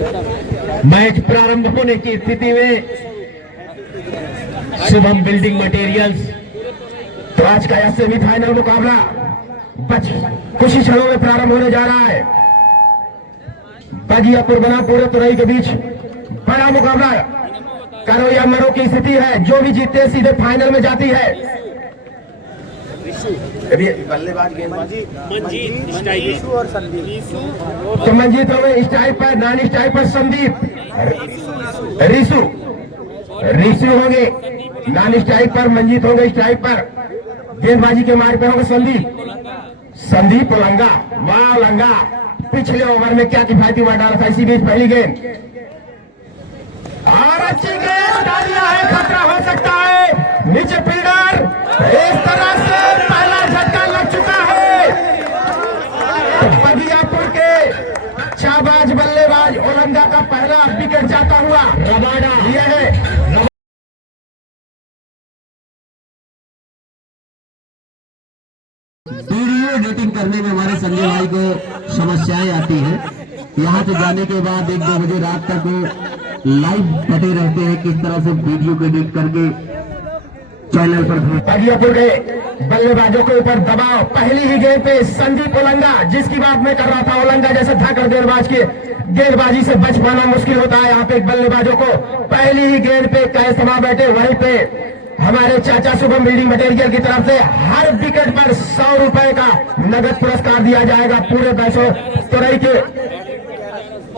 Match प्रारंभ होने की स्थिति में शुभम बिल्डिंग मटेरियल्स। तो आज का यह सेमीफाइनल मुकाबला कुछ ही क्षणों में प्रारंभ होने जा रहा है। बगियापुर बनापुर तुरई के बीच बड़ा मुकाबला करो या मरो की स्थिति है। जो भी जीतते सीधे फाइनल में जाती है। बल्लेबाज गेंदबाजी और संदीप। तो मंजीत हो गए स्टाइल पर, नानी स्टाइल पर संदीप, रिशु होंगे नानी स्टाइल पर, मंजीत होंगे स्टाइल पर। गेंदबाजी के मार्ग पे होंगे संदीप लंगा। वाह लंगा, पिछले ओवर में क्या किफायती ओवर डाला था। इसी बीच पहली गेंद और अच्छी गेंद डालिया है, खतरा हो सकता है। नीचे फील्डर इस तरह से पहला झटका लग चुका है। बगियापुर के शाबाज बल्लेबाज ओलंगा का पहला विकेट जाता हुआ रवाना यह है। वीडियो एडिटिंग करने में हमारे संजय भाई को समस्याएं आती हैं। यहाँ से जाने के बाद 1-2 बजे रात तक लाइव बटे रहते हैं किस तरह से वीडियो को एडिट करके चैनल पर। बगियापुर के बल्लेबाजों के ऊपर दबाव। पहली ही गेंद पे संदीप ओलंगा, जिसकी बात मैं कर रहा था, ओलंगा जैसे धाकड़ गेंदबाज की गेंदबाजी से बच पाना मुश्किल होता है। यहाँ पे बल्लेबाजों को पहली ही गेंद पे कैच थमा बैठे। वहीं पे हमारे चाचा शुभम बिल्डिंग मटेरियल की तरफ से हर विकेट पर 100 रुपए का नगद पुरस्कार दिया जाएगा पूरे पैसों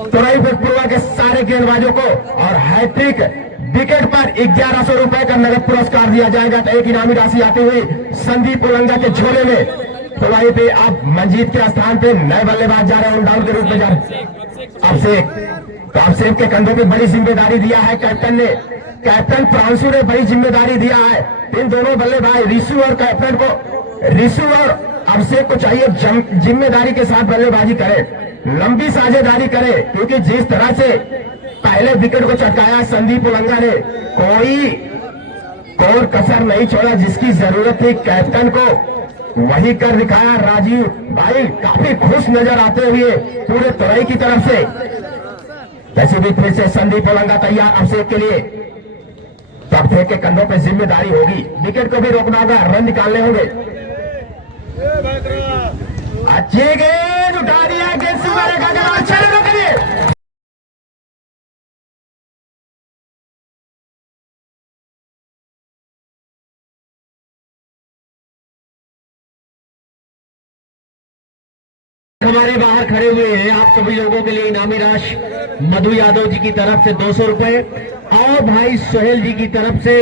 तुरई पूर्वा के सारे गेंदबाजों को। और हैट्रिक विकेट पर 1100 रुपए का नगद पुरस्कार दिया जाएगा। तो एक इनामी राशि आती हुई संदीप ओलंगा के झोले में। तो वहीं पे अब मंजीत के स्थान पे नए बल्लेबाज जा रहे हैं, डाउन के रूप में जा रहे हैं। अभिषेक के कंधों पे बड़ी जिम्मेदारी दिया है कैप्टन ने। कैप्टन प्रांशु ने बड़ी जिम्मेदारी दिया है। इन दोनों बल्लेबाज रिशु और कैप्टन को, रिशु और अभिषेक को चाहिए जिम्मेदारी के साथ बल्लेबाजी करे, लंबी साझेदारी करे। क्योंकि जिस तरह से पहले विकेट को चटकाया संदीप ओलंगा ने, कोई कसर नहीं छोड़ा। जिसकी जरूरत थी कैप्टन को वही कर दिखाया। राजीव भाई काफी खुश नजर आते हुए पूरे तुरई की तरफ से। वैसे भी फिर से संदीप ओलंगा तैयार अभिषेक के लिए। तब थे के कंधों पे जिम्मेदारी होगी, विकेट को भी रोकना होगा, रन निकालने होंगे। अच्छी गेंद उठा दिया, गेंद से मारेगा, अच्छा रोकिए। हमारे बाहर खड़े हुए हैं आप सभी लोगों के लिए इनामी राशि मधु यादव जी की तरफ से 200 रुपए और भाई सोहेल जी की तरफ से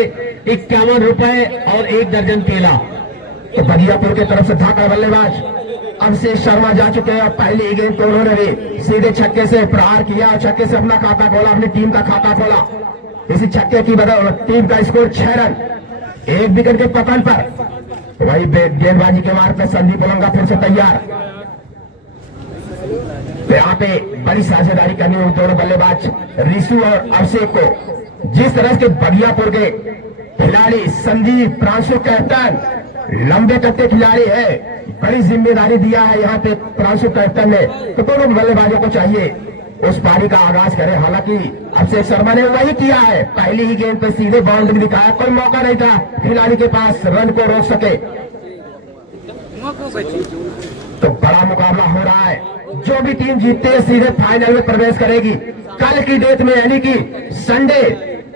51 रुपए और 1 दर्जन केला। तो बगियापुर की तरफ से धाकड़ बल्लेबाज अभिषेक शर्मा जा चुके हैं। और पहली गेंद को उन्होंने भी सीधे छक्के से प्रहार किया और छक्के से अपना खाता खोला, अपनी टीम का खाता खोला। इसी छक्के की बदौलत टीम का स्कोर 6 रन 1 विकेट के पतन पर। वही गेंदबाजी के मार्ग पर संदीप ओलंगा फिर से तैयार। तो यहाँ पे बड़ी साझेदारी करनी हुई दोनों बल्लेबाज रिशु और अभिषेक को। जिस तरह के बगियापुर के खिलाड़ी संदीप प्रांशु कैप्टन लंबे कट्टे खिलाड़ी है, बड़ी जिम्मेदारी दिया है यहाँ पे प्रांशु कैप्टन ने। तो दोनों बल्लेबाजों को चाहिए उस पारी का आगाज करें। हालांकि अभिषेक शर्मा ने वही किया है, पहली ही गेंद पे सीधे बाउंड्री दिखाया, कोई मौका नहीं था खिलाड़ी के पास रन को रोक सके। तो बड़ा मुकाबला हो रहा है। जो भी टीम जीतते है सीधे फाइनल में प्रवेश करेगी। कल की डेट में यानी कि संडे,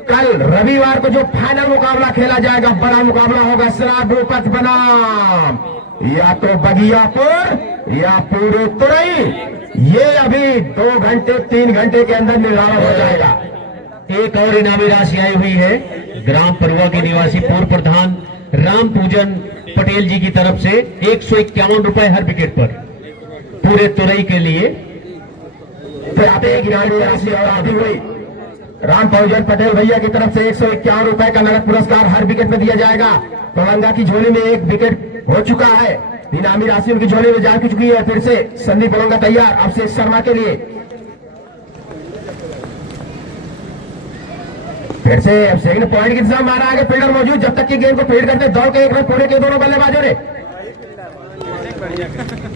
कल रविवार को जो फाइनल मुकाबला खेला जाएगा, बड़ा मुकाबला होगा श्रावपत बनाम या तो बगियापुर या पूरे तुरई। ये अभी 2 घंटे 3 घंटे के अंदर निर्धारण हो जाएगा। एक और इनामी राशि आई हुई है ग्राम परुआ के निवासी पूर्व प्रधान राम पूजन पटेल जी की तरफ से 151 रुपए हर विकेट पर पूरे तुरई के लिए। फिर आते एक इनामी राशि और आती हुई राम पूजन पटेल भैया की तरफ से 151 रुपए का नगद पुरस्कार हर विकेट में दिया जाएगा। ओलंगा की झोली में 1 विकेट हो चुका है, इनामी राशि उनकी झोली में जा चुकी है। फिर से संदीप ओलंगा तैयार अभिषेक शर्मा के लिए। फिर से अभिषेक ने पॉइंट की दिशा मारा, आगे फील्डर मौजूद, जब तक की गेंद को फील्ड करते दौड़ के 1 रन पूरे के दोनों बल्लेबाजों ने।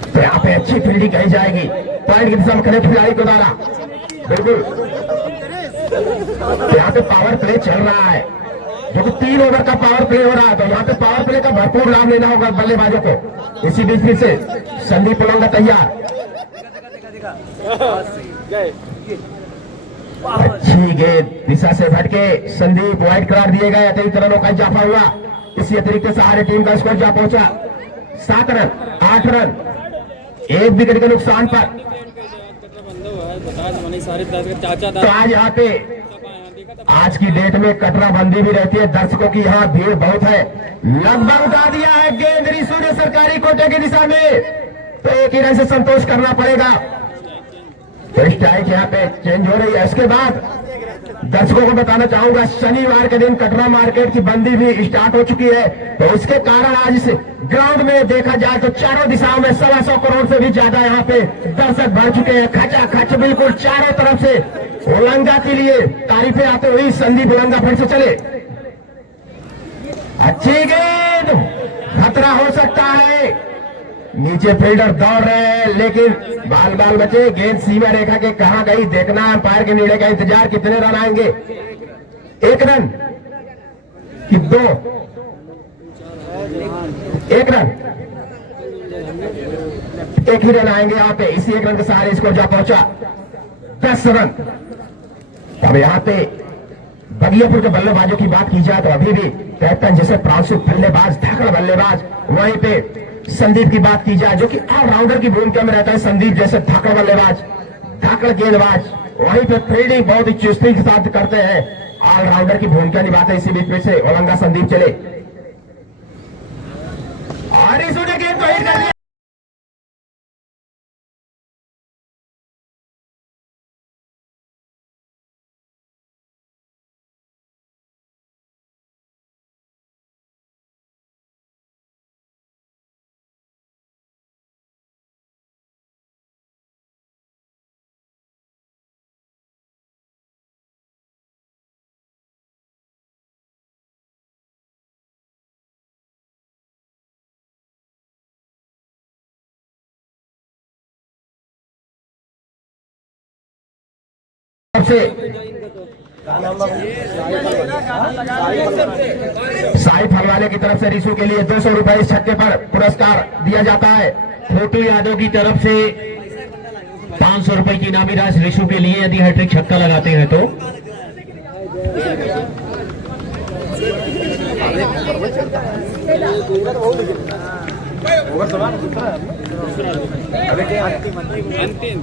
तो यहाँ पे अच्छी फील्डिंग कही जाएगी, पॉइंट की दिशा में खड़े खिलाड़ी को डाला। बिल्कुल यहाँ पे पावर प्ले चल रहा है, जो कि 3 ओवर का पावर प्ले हो रहा है, तो यहाँ पे पावर प्ले का भरपूर लाभ लेना होगा बल्लेबाजों को। इसी बीच फिर से संदीप उलंगा तैयार, अच्छी गेंद दिशा से भटके संदीप वाइड करार दिए गए, अतिरिक्त रनों का इजाफा हुआ। इसी अतिरिक्त सहारे टीम का स्कोर जा पहुंचा 7 रन 8 रन, 1 विकेट के नुकसान पर। तो आज यहाँ पे आज की डेट में कटरा बंदी भी रहती है, दर्शकों की यहाँ भीड़ बहुत है। लगभग उठा दिया है गेंद रिशु ने सरकारी कोटे की दिशा में, तो एक ही रन से संतोष करना पड़ेगा। तो स्ट्राइक यहाँ पे चेंज हो रही है। इसके बाद दर्शकों को बताना चाहूंगा, शनिवार के दिन कटरा मार्केट की बंदी भी स्टार्ट हो चुकी है, तो इसके कारण आज इस ग्राउंड में देखा जाए तो चारों दिशाओं में 125 करोड़ से भी ज्यादा यहाँ पे दर्शक भर चुके हैं। खचा खच बिल्कुल चारों तरफ से उलंगा के लिए तारीफें आते हुई संदीप उलंगा फिर से चले। अच्छी गेंद, खतरा हो सकता है, नीचे फील्डर दौड़ रहे हैं लेकिन बाल बाल बचे। गेंद सीमा रेखा के कहां गई देखना, अंपायर के निर्णय का इंतजार। कितने रन आएंगे, 1 रन कि 2? 1 रन, 1 ही रन आएंगे यहाँ पे। इसी 1 रन के सहारे स्कोर जा पहुंचा 10 रन। अब यहाँ पे बगियापुर के बल्लेबाजों की बात की जाए तो अभी भी कैप्टन जैसे प्रांशु बल्लेबाज, धाकड़ बल्लेबाज, वहीं पे संदीप की बात की जाए जो कि ऑलराउंडर की भूमिका में रहता है। संदीप जैसे धाकड़ बल्लेबाज, धाकड़ गेंदबाज, वहीं पे फील्डिंग बहुत ही चुस्ती के साथ करते हैं, ऑलराउंडर की भूमिका निभाते हैं। इसी बीच में से उलंगा संदीप चले और इस गेंद को हिट कर दिया। साई फलवाले की तरफ से रिशु के लिए 200 रुपए इस छक्के पर पुरस्कार दिया जाता है। छोटू यादव की तरफ से 500 रुपए की इनामी राशि रिशु के लिए यदि हैट्रिक छक्का लगाते हैं तो।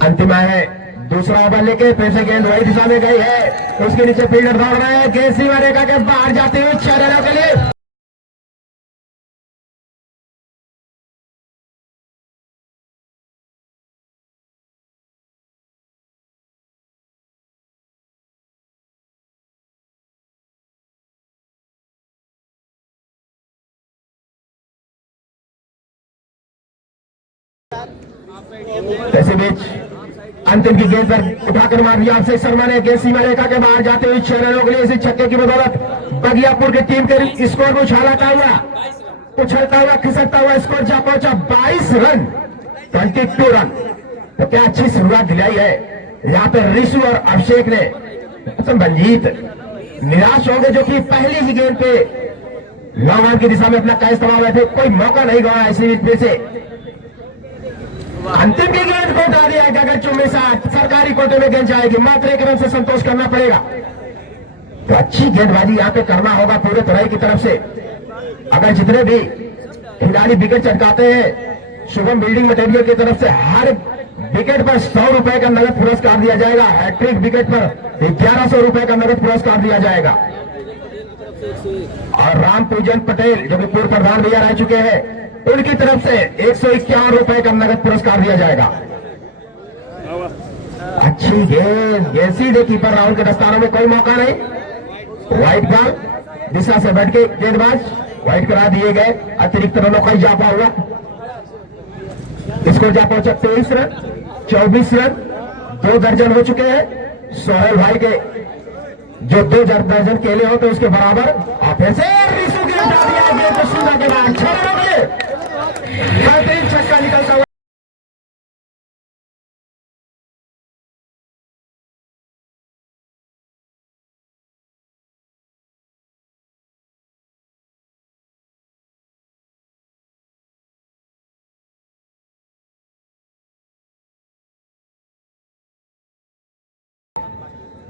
अंतिम है दूसरा ओवर लेके फिर से गेंद वही दिशा में गई है, उसके नीचे फील्डर दौड़ रहे हैं, गेंद सीमा रेखा के बाहर जाते हुए 6 रनों के लिए। इसी बीच अंतिम की गेंद पर उठाकर मार दिया अभिषेक शर्मा ने, गेंद सीमा रेखा के बाहर जाते हुए 6 रनों के लिए इसी छक्के की बदौलत बगियापुर की टीम के स्कोर को उछालता हुआ खिसकता हुआ स्कोर जा पहुंचा 22 रन 22 रन। तो क्या अच्छी शुरुआत दिलाई है यहाँ पे रिशु और अभिषेक ने। मंजीत निराश होंगे जो कि पहली ही गेंद पे लॉन्ग रन की दिशा में अपना कैच थमा हुए थे, कोई मौका नहीं गवा। इसी बीच से अंतिम की गेंद को उठा दिया गगन चुम्बी साथ, सरकारी कोटे में गेंद जाएगी, मात्र 1 रन से संतोष करना पड़ेगा। तो अच्छी गेंदबाजी यहाँ पे करना होगा पूरे तुरई की तरफ से। अगर जितने भी खिलाड़ी विकेट चटकाते हैं, शुभम बिल्डिंग मटेरियल की तरफ से हर विकेट पर 100 रुपए का नगद पुरस्कार दिया जाएगा। हैट्रिक विकेट पर 1100 रुपए का नगद पुरस्कार दिया जाएगा। और राम पूजन पटेल जो कि पूर्व प्रधान भैया रह चुके हैं, उनकी तरफ से 151 रुपए का नगद पुरस्कार दिया जाएगा। अच्छी गेंद सीधे कीपर राहुल के दस्तानों में, कोई मौका नहीं। व्हाइट बॉल दिशा से बैठ के गेंदबाज व्हाइट करा दिए गए, अतिरिक्त रनों का इजाफा हुआ। इसको जा पहुंचा 23 रन 24 रन, 2 दर्जन हो चुके हैं। सोहेल भाई के जो 2 दर्जन केले हो तो उसके बराबर। और फिर से रिशु के हटा दिया गेंद को सीधा के बाद 6 रनों के लिए बेहतरीन छक्का निकलता हुआ।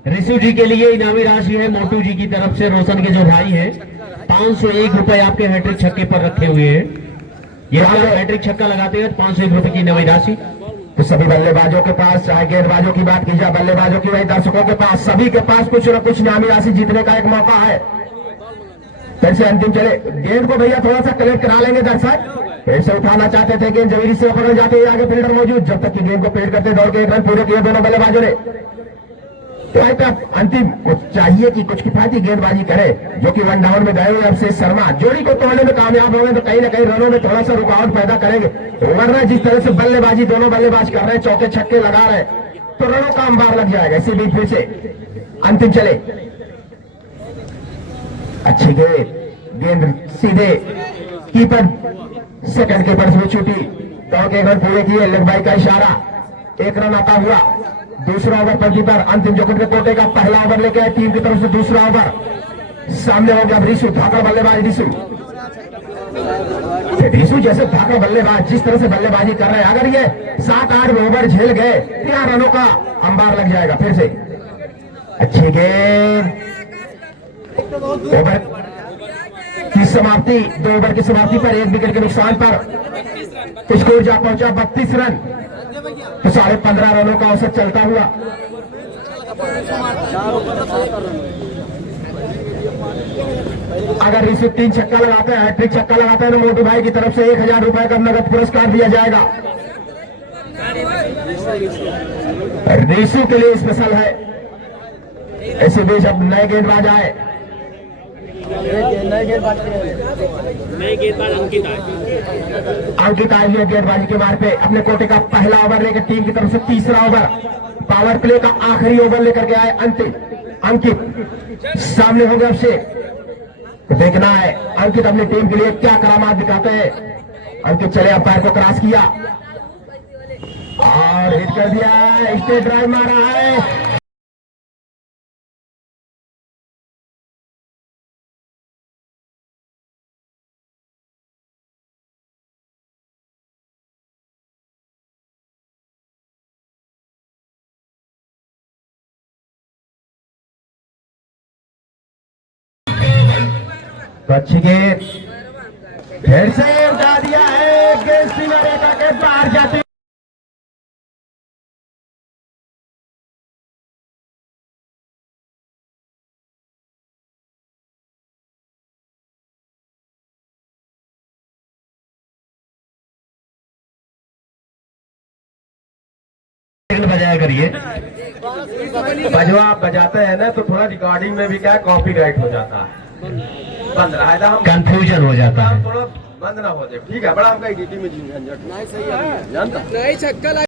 रिशु जी के लिए इनामी राशि है मोटू जी की तरफ से, रोशन के जो भाई हैं 501 रुपए आपके हैट्रिक छक्के पर रखे हुए हैं। ये आप हैट्रिक छक्का लगाते हैं 501 रुपए की इनामी राशि। तो सभी बल्लेबाजों के पास, चाहे गेंदबाजों की बात की जाए, बल्लेबाजों की, वही दर्शकों के पास, सभी के पास कुछ न कुछ इनामी राशि जीतने का एक मौका है। फिर से अंतिम चले, गेंद को भैया थोड़ा सा कलेक्ट करा लेंगे दर्शक। फिर से उठाना चाहते थे, गेंद जमीरी से पकड़ जाते हैं, आगे फील्डर मौजूद, जब तक कि गेंद को पेड़ करते दौड़ के 1 रन पूरे किए दोनों बल्लेबाजों ने। तो अंतिम कुछ चाहिए कि कुछ किफायती गेंदबाजी करे, जो कि 1 डाउन में गए हुए अभिषेक शर्मा जोड़ी को तोड़ने में कामयाब हो गए, तो कहीं ना कहीं रनों में थोड़ा सा रुकावट पैदा करेंगे। वरना जिस तरह से बल्लेबाजी दोनों बल्लेबाज कर रहे हैं, चौके छक्के लगा रहे हैं, तो रनों का अंबार लग जाएगा। इसी बीच फिर से अंतिम चले, अच्छी गेंद सीधे कीपर, सेकंड कीपर से छूटी, दौड़ के 1 रन पूरे किए, लेग बाई का इशारा, 1 रन आता हुआ। दूसरा ओवर पर कीपर अंतिम जोखिम के कोटे का पहला ओवर लेके आए टीम की तरफ से। दूसरा ओवर सामने हो गया रिशु, धाकड़ बल्लेबाज रिशु जैसे धाकड़ बल्लेबाज जिस तरह से बल्लेबाजी कर रहे हैं, अगर ये 7-8 ओवर झेल गए तो यहाँ रनों का अंबार लग जाएगा। फिर से अच्छी गेंद, ओवर की समाप्ति, 2 ओवर की समाप्ति पर 1 विकेट के नुकसान पर स्कोर जा पहुंचा 32 रन। तो 15.5 रनों का औसत चलता हुआ। अगर रिशु 3 छक्का लगाते हैं, हैट्रिक छक्का लगाते हैं, तो मोटू भाई की तरफ से 1000 रुपए का नगद पुरस्कार दिया जाएगा। रिशु के लिए स्पेशल है। ऐसे बीच अब नए गेंदबाज आए, अंकित आई है गेंदबाजी के मार्ग पे, अपने कोटे का पहला ओवर लेकर टीम की तरफ से तीसरा ओवर, पावर प्ले का आखिरी ओवर लेकर के आए अंकित। सामने हो गया अभिषेक, देखना है अंकित अपनी टीम के लिए क्या करामात दिखाते हैं। अंकित चले, अंपायर को क्रॉस किया और हिट कर दिया, स्ट्रेट ड्राइव मारा है। तो अच्छी गेंद फिर से उठा दिया है, गेंद सीमा रेखा के बाहर जाती बजाया करिए। बजवा बजाते हैं ना, तो थोड़ा रिकॉर्डिंग में भी क्या कॉपीराइट हो जाता है, बंद रहा है, कंफ्यूजन हो जाता है। थोड़ा बंद ना हो जाए, ठीक है। बड़ा हमका एडिटिंग में झंझट नहीं, सही है जानता नहीं छक्का।